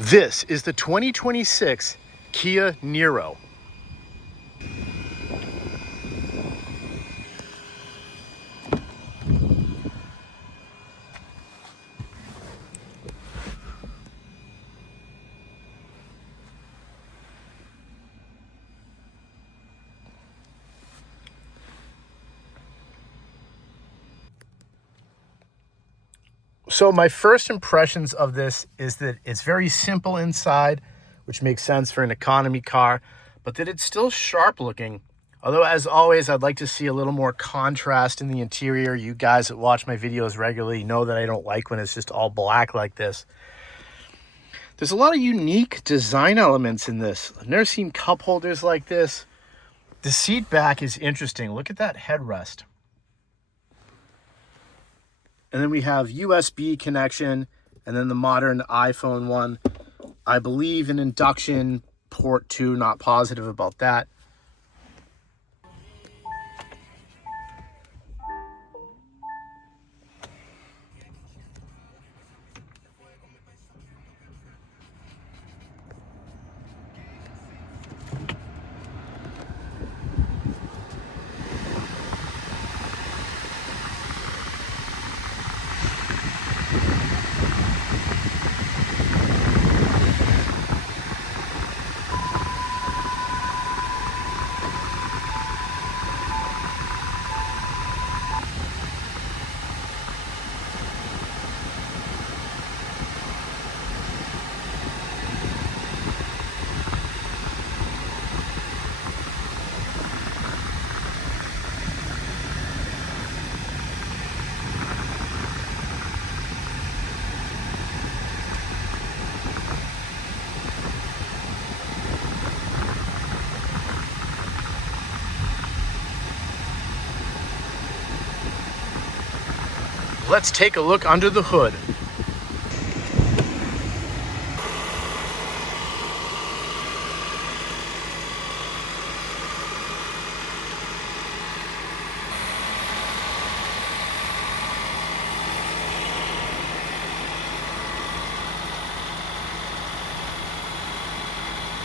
This is the 2026 Kia Niro. So my first impressions of this is that it's very simple inside, which makes sense for an economy car, but that it's still sharp looking. Although, as always, I'd like to see a little more contrast in the interior. You guys that watch my videos regularly know that I don't like when it's just all black like this. There's a lot of unique design elements in this. I've never seen cup holders like this. The seat back is interesting. Look at that headrest. And then we have USB connection, and then the modern iPhone one. I believe an induction port too, not positive about that. Let's take a look under the hood.